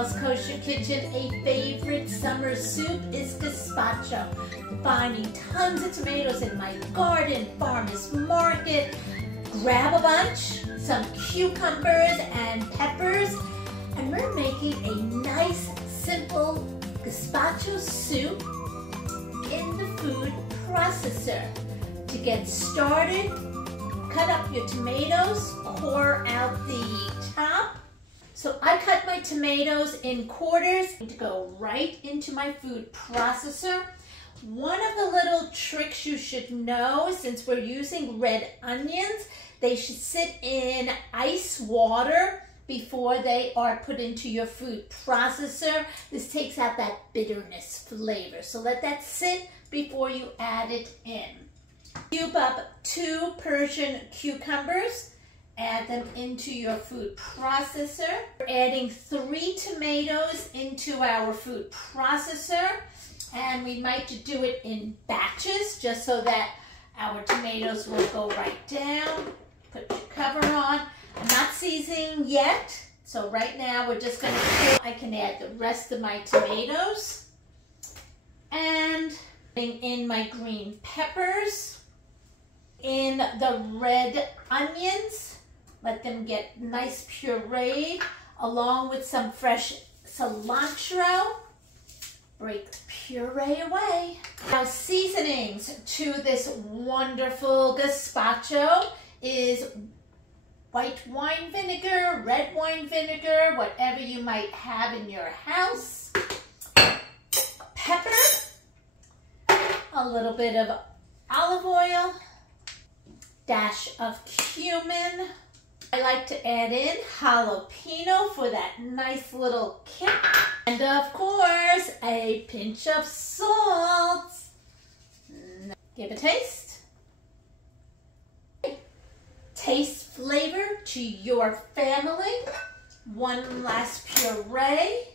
Rochelle's Kosher Kitchen, a favorite summer soup is gazpacho. Finding tons of tomatoes in my garden, farmer's market. Grab a bunch, some cucumbers and peppers, and we're making a nice, simple gazpacho soup in the food processor. To get started, cut up your tomatoes, core out the top. So I cut my tomatoes in quarters to go right into my food processor. One of the little tricks you should know, since we're using red onions, they should sit in ice water before they are put into your food processor. This takes out that bitterness flavor. So let that sit before you add it in. Cube up 2 Persian cucumbers. Add them into your food processor. We're adding 3 tomatoes into our food processor. And we might do it in batches just so that our tomatoes will go right down. Put your cover on. I'm not seasoning yet. So right now we're just going to, I can add the rest of my tomatoes. And in my green peppers. In the red onions. Let them get nice pureed along with some fresh cilantro. Break the puree away. Now seasonings to this wonderful gazpacho is white wine vinegar, red wine vinegar, whatever you might have in your house. Pepper, a little bit of olive oil, dash of cumin. I like to add in jalapeno for that nice little kick. And of course, a pinch of salt. Give a taste. Taste flavor to your family. One last puree.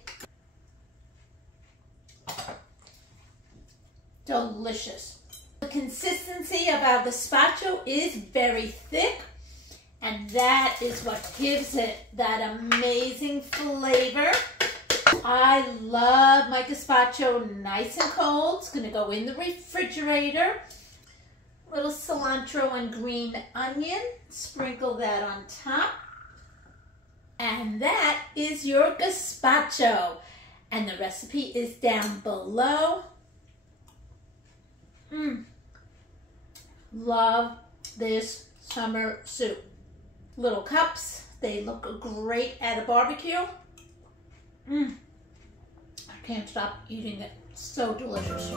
Delicious. The consistency of our gazpacho is very thick. And that is what gives it that amazing flavor. I love my gazpacho nice and cold. It's going to go in the refrigerator. A little cilantro and green onion. Sprinkle that on top. And that is your gazpacho. And the recipe is down below. Love this summer soup. Little cups, they look great at a barbecue. I can't stop eating it. So delicious.